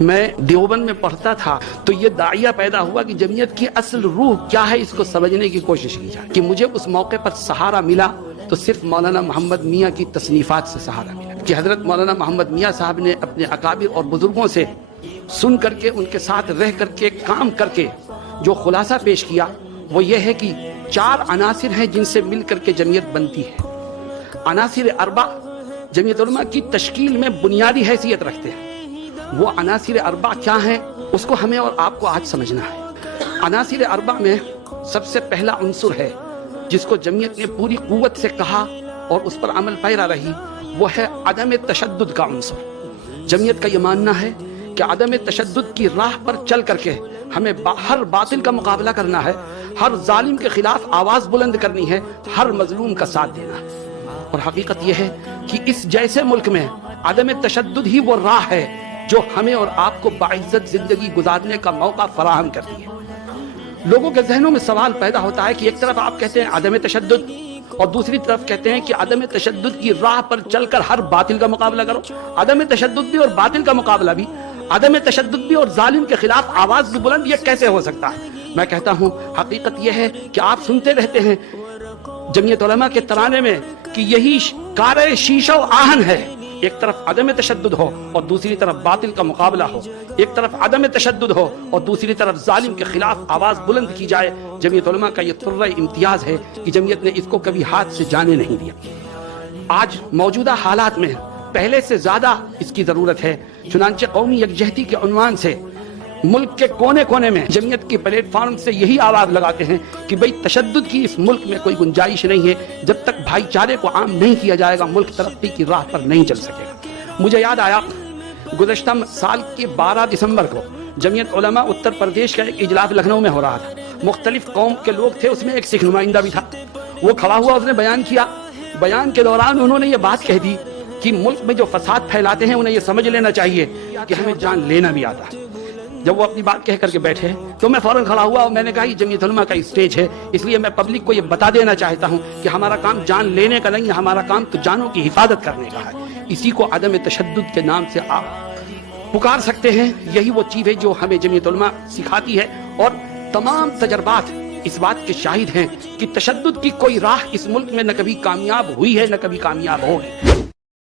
میں دیوبند میں پڑھتا تھا تو یہ داعیہ پیدا ہوا کہ جمعیت کی اصل روح کیا ہے اس کو سمجھنے کی کوشش کی جائے کہ مجھے اس موقع پر سہارا ملا تو صرف مولانا محمد میاں کی تصنیفات سے سہارا ملا کہ حضرت مولانا محمد میاں صاحب نے اپنے اکابر اور بزرگوں سے سن کر کے ان کے ساتھ رہ کر کے کام کر کے جو خلاصہ پیش کیا وہ یہ ہے کہ 4 عناصر ہیں جن سے مل کر کے جمعیت بنتی ہے۔ عناصر اربع جمعیت علماء کی تشکیل میں بنیادی حیثیت رکھتے ہیں۔ وہ عناصر اربع کیا ہیں اس کو ہمیں اور آپ کو آج سمجھنا ہے۔ عناصر اربع میں سب سے پہلا عنصر ہے جس کو جمعیت نے پوری قوت سے کہا اور اس پر عمل پیرا رہی، وہ ہے عدم تشدد کا عنصر۔ جمعیت کا یہ ماننا ہے کہ عدم تشدد کی راہ پر چل کر کے ہمیں ہر باطل کا مقابلہ کرنا ہے، ہر ظالم کے خلاف آواز بلند کرنی ہے، ہر مظلوم کا ساتھ دینا ہے۔ اور حقیقت یہ ہے کہ اس جیسے ملک میں عدم تشدد ہی وہ راہ ہے جو ہمیں اور آپ کو باعزت زندگی گزارنے کا موقع فراہم کرتی ہے۔ لوگوں کے ذہنوں میں سوال پیدا ہوتا ہے کہ ایک طرف آپ کہتے ہیں عدم تشدد اور دوسری طرف کہتے ہیں کہ عدم تشدد کی راہ پر چل کر ہر باطل کا مقابلہ کرو۔ عدم تشدد بھی اور باطل کا مقابلہ بھی، عدم تشدد بھی اور ظالم کے خلاف آواز بھی بلند، یہ کیسے ہو سکتا ہے؟ میں کہتا ہوں حقیقت یہ ہے کہ آپ سنتے رہتے ہیں جمعیت علماء کے ترانے میں کہ یہی کار شیشہ و آہن ہے، ایک طرف عدم تشدد ہو اور دوسری طرف باطل کا مقابلہ ہو، ایک طرف عدم تشدد ہو اور دوسری طرف ظالم کے خلاف آواز بلند کی جائے۔ جمعیت علماء کا یہ طرہ امتیاز ہے کہ جمعیت نے اس کو کبھی ہاتھ سے جانے نہیں دیا۔ آج موجودہ حالات میں پہلے سے زیادہ اس کی ضرورت ہے، چنانچہ قومی یکجہتی کے عنوان سے ملک کے کونے کونے میں جمعیت کی پلیٹ فارم سے یہی آواز لگاتے ہیں کہ بھئی تشدد کی اس ملک میں کوئی گنجائش نہیں ہے، جب تک بھائی چارے کو عام نہیں کیا جائے گا ملک ترقی کی راہ پر نہیں چل سکے گا۔ مجھے یاد آیا گزشتہ سال کے 12 دسمبر کو جمعیت علماء اتر پردیش کا ایک اجلاس لکھنؤ میں ہو رہا تھا، مختلف قوم کے لوگ تھے، اس میں ایک سکھ نمائندہ بھی تھا۔ وہ کھڑا ہوا، اس نے بیان کیا، بیان کے دوران انہوں نے یہ بات کہہ دی کہ ملک میں جو فساد پھیلاتے ہیں انہیں یہ سمجھ لینا چاہیے کہ ہمیں جان لینا بھی آتا ہے۔ جب وہ اپنی بات کہہ کر کے بیٹھے تو میں فوراً کھڑا ہوا اور میں نے کہا یہ جمعیت علماء کا اسٹیج ہے، اس لیے میں پبلک کو یہ بتا دینا چاہتا ہوں کہ ہمارا کام جان لینے کا نہیں ہے، ہمارا کام تو جانوں کی حفاظت کرنے کا ہے۔ اسی کو عدم تشدد کے نام سے آپ پکار سکتے ہیں۔ یہی وہ چیز ہے جو ہمیں جمعیت علماء سکھاتی ہے، اور تمام تجربات اس بات کے شاہد ہیں کہ تشدد کی کوئی راہ اس ملک میں نہ کبھی کامیاب ہوئی ہے نہ کبھی کامیاب ہوگی۔